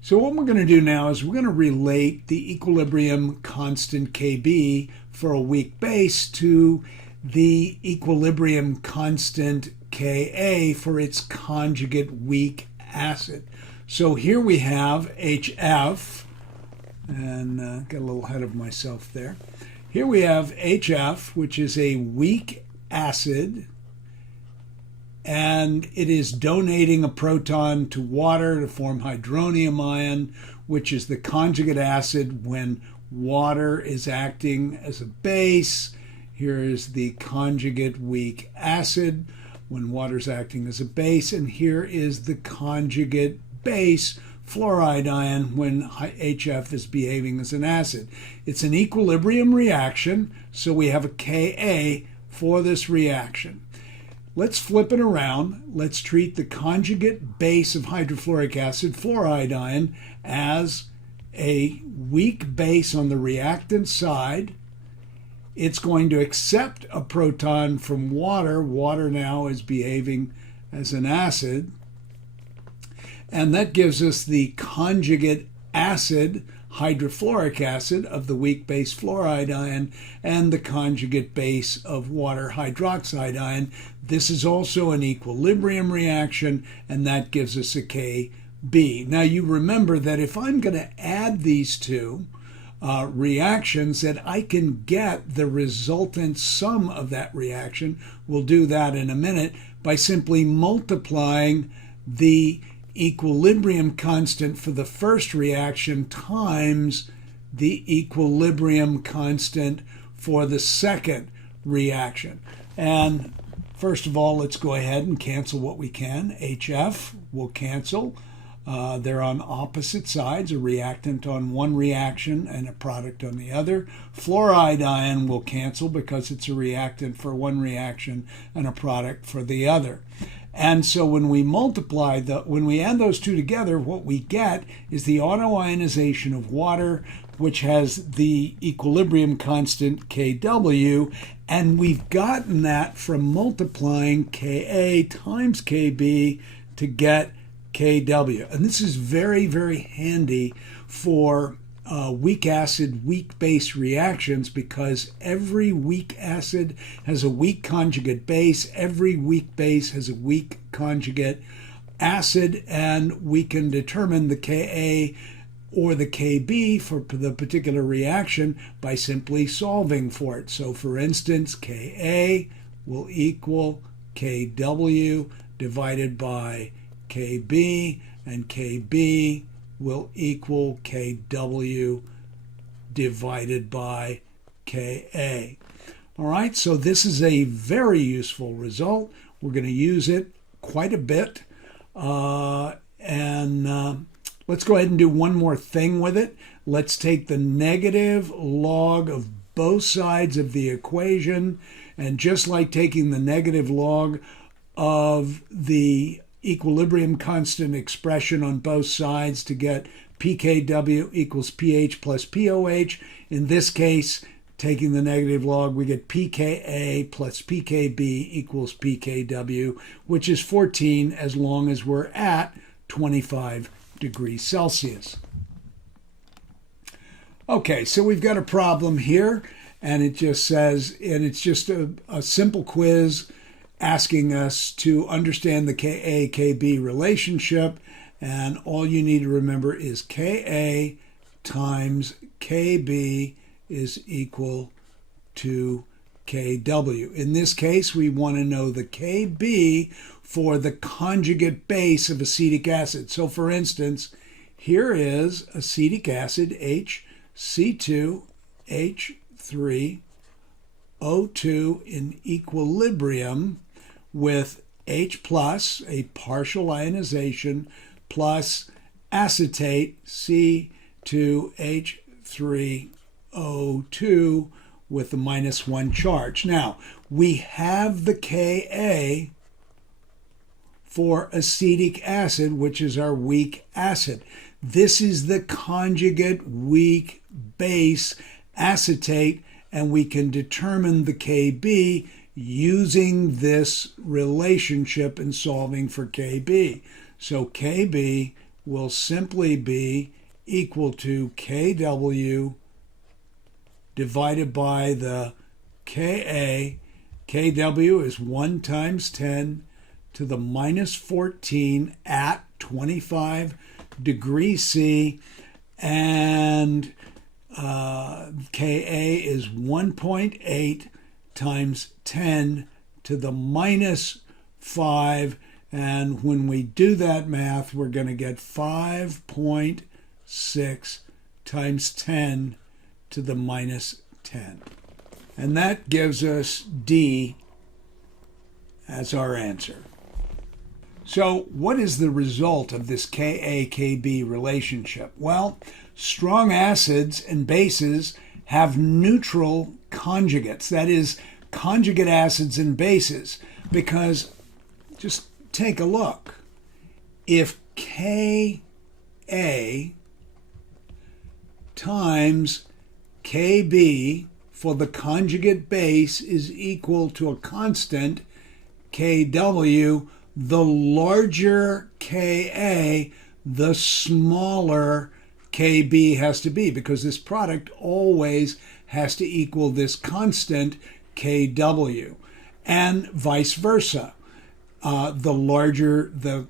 So what we're going to do now is we're going to relate the equilibrium constant Kb for a weak base to the equilibrium constant Ka for its conjugate weak acid. So here we have HF, and get a little ahead of myself there. Here we have HF, which is a weak acid, and it is donating a proton to water to form hydronium ion, which is the conjugate acid when water is acting as a base. Here is the conjugate weak acid when water is acting as a base, and here is the conjugate base fluoride ion when HF is behaving as an acid. It's an equilibrium reaction, so we have a Ka for this reaction. Let's flip it around. Let's treat the conjugate base of hydrofluoric acid, fluoride ion, as a weak base on the reactant side. It's going to accept a proton from water. Water now is behaving as an acid. And that gives us the conjugate acid, hydrofluoric acid, of the weak base fluoride ion, and the conjugate base of water hydroxide ion. This is also an equilibrium reaction, and that gives us a Kb. Now you remember that if I'm going to add these two reactions, that I can get the resultant sum of that reaction. We'll do that in a minute by simply multiplying the equilibrium constant for the first reaction times the equilibrium constant for the second reaction. And first of all, let's go ahead and cancel what we can. HF will cancel. They're on opposite sides, a reactant on one reaction and a product on the other. Fluoride ion will cancel because it's a reactant for one reaction and a product for the other. And so when we when we add those two together, what we get is the autoionization of water, which has the equilibrium constant Kw, and we've gotten that from multiplying Ka times Kb to get Kw. And this is very, very handy for weak acid, weak base reactions, because every weak acid has a weak conjugate base, every weak base has a weak conjugate acid, and we can determine the Ka or the Kb for the particular reaction by simply solving for it. So for instance, Ka will equal Kw divided by Kb, and Kb will equal Kw divided by Ka. All right, so this is a very useful result. We're going to use it quite a bit. Let's go ahead and do one more thing with it. Let's take the negative log of both sides of the equation, and just like taking the negative log of the equilibrium constant expression on both sides to get pKw equals pH plus pOH. In this case, taking the negative log, we get pKa plus pKb equals pKw, which is 14 as long as we're at 25 degrees Celsius. Okay, so we've got a problem here, and it just says, and it's just a simple quiz asking us to understand the Ka-Kb relationship, and all you need to remember is Ka times Kb is equal to Kw. In this case, we want to know the Kb for the conjugate base of acetic acid. So for instance, here is acetic acid, HC2H3O2 in equilibrium with H plus, a partial ionization, plus acetate C2H3O2 with the -1 charge. Now, we have the Ka for acetic acid, which is our weak acid. This is the conjugate weak base acetate, and we can determine the Kb using this relationship and solving for Kb. So Kb will simply be equal to Kw divided by the Ka. Kw is 1 times 10 to the minus 14 at 25 degrees C, and Ka is 1.8 times 10 to the minus 5, and when we do that math, we're going to get 5.6 times 10 to the minus 10. And that gives us D as our answer. So what is the result of this Ka-Kb relationship? Well, strong acids and bases have neutral conjugates, that is, conjugate acids and bases, because just take a look. If Ka times Kb for the conjugate base is equal to a constant Kw, the larger Ka, the smaller Kb has to be, because this product always has to equal this constant Kw, and vice versa. The larger the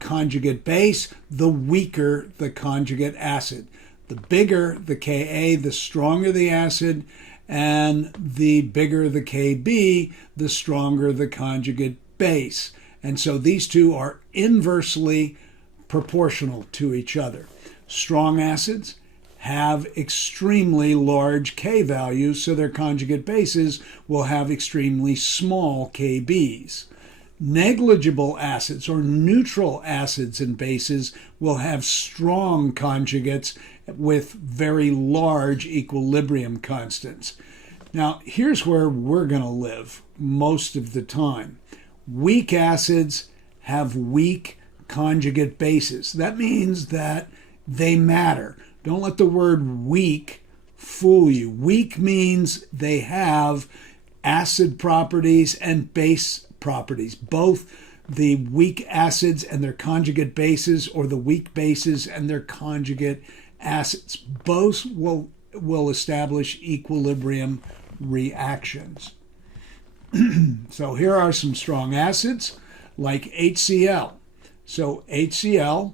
conjugate base, the weaker the conjugate acid. The bigger the Ka, the stronger the acid, and the bigger the Kb, the stronger the conjugate base. And so these two are inversely proportional to each other. Strong acids have extremely large K values, so their conjugate bases will have extremely small Kb's. Negligible acids or neutral acids and bases will have strong conjugates with very large equilibrium constants. Now, here's where we're going to live most of the time. Weak acids have weak conjugate bases. That means that they matter. Don't let the word weak fool you. Weak means they have acid properties and base properties. Both the weak acids and their conjugate bases, or the weak bases and their conjugate acids, both will establish equilibrium reactions. So here are some strong acids like HCl. So HCl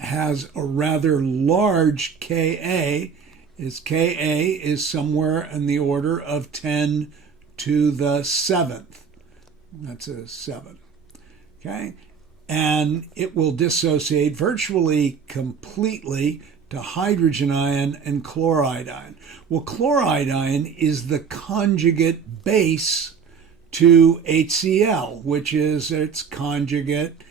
has a rather large Ka. Its Ka is somewhere in the order of 10 to the 7th. That's a 7. Okay? And it will dissociate virtually completely to hydrogen ion and chloride ion. Well, chloride ion is the conjugate base to HCl, which is its conjugate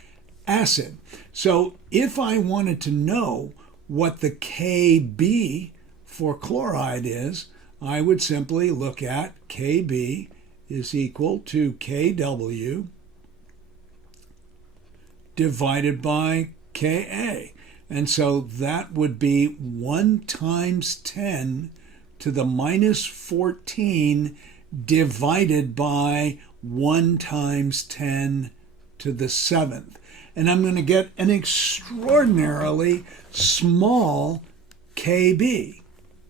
acid. So if I wanted to know what the Kb for chloride is, I would simply look at Kb is equal to Kw divided by Ka. And so that would be 1 times 10 to the minus 14 divided by 1 times 10 to the 7th. And I'm going to get an extraordinarily small Kb.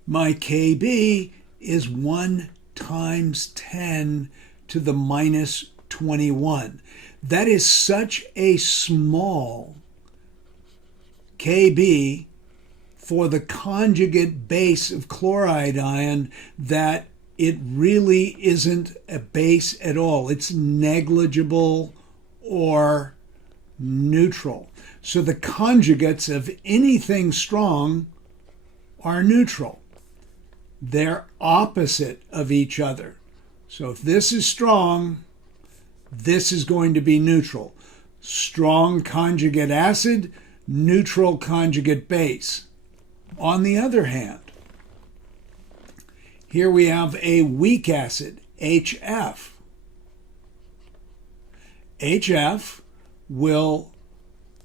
My Kb is 1 times 10 to the minus 21. That is such a small Kb for the conjugate base of chloride ion that it really isn't a base at all. It's negligible or neutral. So the conjugates of anything strong are neutral. They're opposite of each other. So if this is strong, this is going to be neutral. Strong conjugate acid, neutral conjugate base. On the other hand, here we have a weak acid, HF. HF will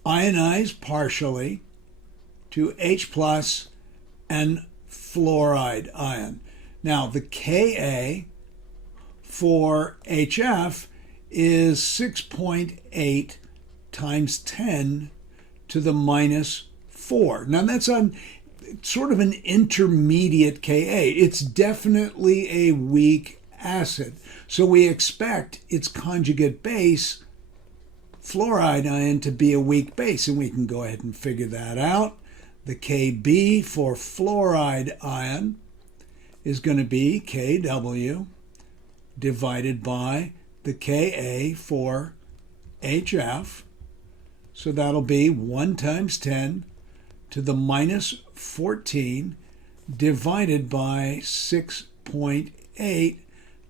ionize partially to H plus and fluoride ion. Now, the Ka for HF is 6.8 times 10 to the minus 4. Now that's on sort of an intermediate Ka. It's definitely a weak acid. So we expect its conjugate base, fluoride ion, to be a weak base. And we can go ahead and figure that out. The Kb for fluoride ion is going to be Kw divided by the Ka for HF. So that'll be 1 times 10 to the minus 14 divided by 6.8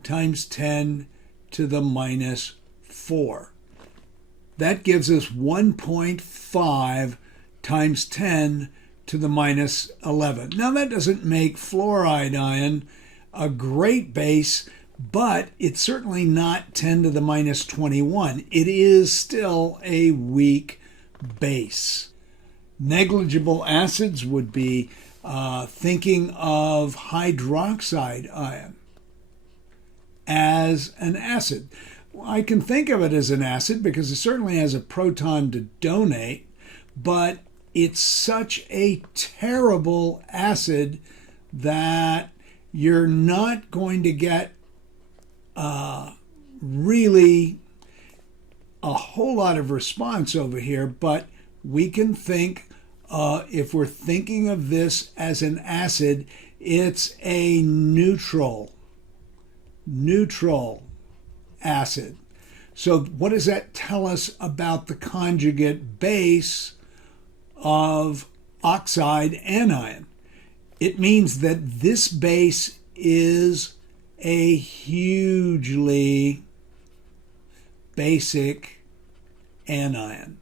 times 10 to the minus 4. That gives us 1.5 times 10 to the minus 11. Now that doesn't make fluoride ion a great base, but it's certainly not 10 to the minus 21. It is still a weak base. Negligible acids would be thinking of hydroxide ion as an acid. I can think of it as an acid because it certainly has a proton to donate, but it's such a terrible acid that you're not going to get really a whole lot of response over here, but we can think, if we're thinking of this as an acid, it's a neutral acid. So what does that tell us about the conjugate base of oxide anion? It means that this base is a hugely basic anion.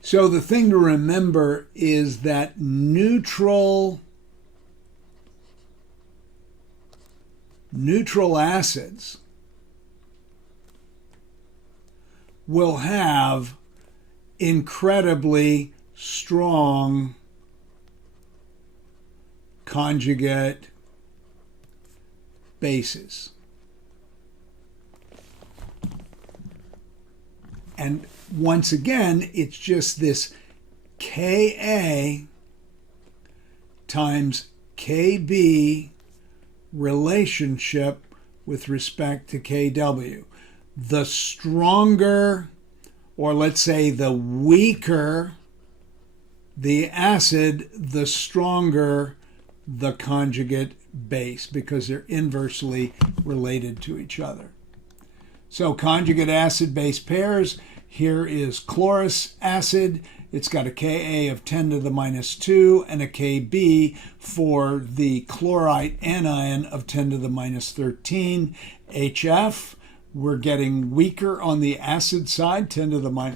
So the thing to remember is that neutral acids will have incredibly strong conjugate bases. And once again, it's just this Ka times Kb relationship with respect to Kw. The stronger, or let's say the weaker the acid, the stronger the conjugate base, because they're inversely related to each other. So conjugate acid-base pairs, here is chlorous acid. It's got a Ka of 10 to the minus 2 and a Kb for the chlorite anion of 10 to the minus 13. HF, we're getting weaker on the acid side, 10 to the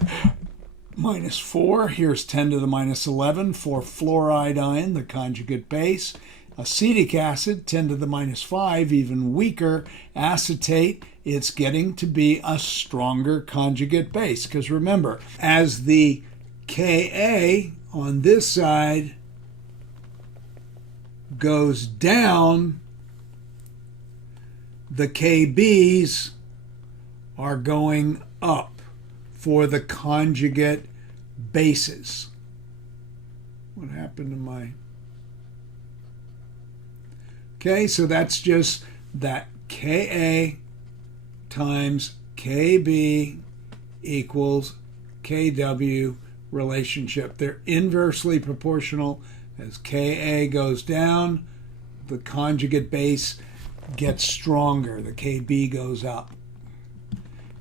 minus 4. Here's 10 to the minus 11 for fluoride ion, the conjugate base. Acetic acid, 10 to the minus 5, even weaker. Acetate, it's getting to be a stronger conjugate base. Because remember, as the Ka on this side goes down, the Kb's are going up for the conjugate bases. What happened to my... Okay, so that's just that Ka times Kb equals Kw relationship. They're inversely proportional. As Ka goes down, the conjugate base gets stronger. The Kb goes up.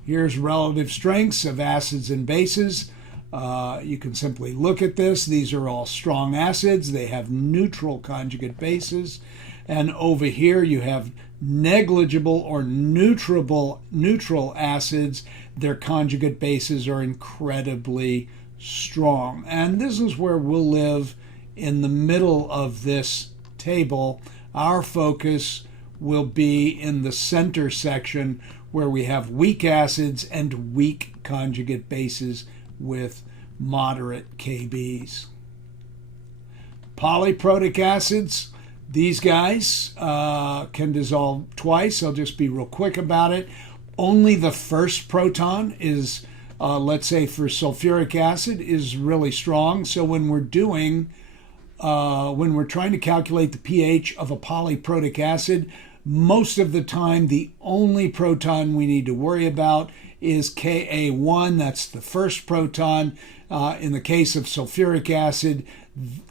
Here's relative strengths of acids and bases. You can simply look at this. These are all strong acids. They have neutral conjugate bases. And over here you have negligible or neutral acids. Their conjugate bases are incredibly strong. And this is where we'll live in the middle of this table. Our focus will be in the center section where we have weak acids and weak conjugate bases with moderate Kb's. Polyprotic acids, these guys can dissolve twice. I'll just be real quick about it. Only the first proton is let's say for sulfuric acid, is really strong. So when we're trying to calculate the pH of a polyprotic acid, most of the time the only proton we need to worry about is Ka1. That's the first proton. In the case of sulfuric acid,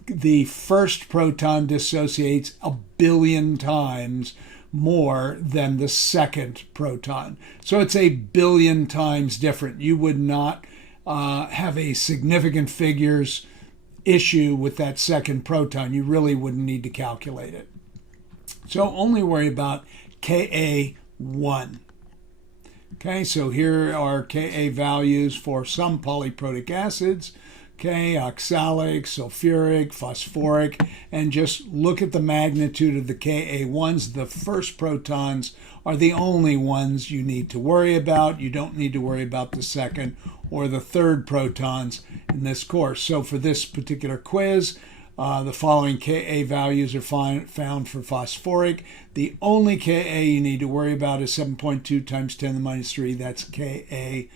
the first proton dissociates 1 billion times more than the second proton. So it's 1 billion times different. You would not have a significant figures issue with that second proton. You really wouldn't need to calculate it. So only worry about Ka1. Okay, so here are Ka values for some polyprotic acids. Okay, oxalic, sulfuric, phosphoric, and just look at the magnitude of the Ka1s. The first protons are the only ones you need to worry about. You don't need to worry about the second or the third protons in this course. So for this particular quiz, the following Ka values are found for phosphoric. The only Ka you need to worry about is 7.2 times 10 to the minus 3. That's Ka1.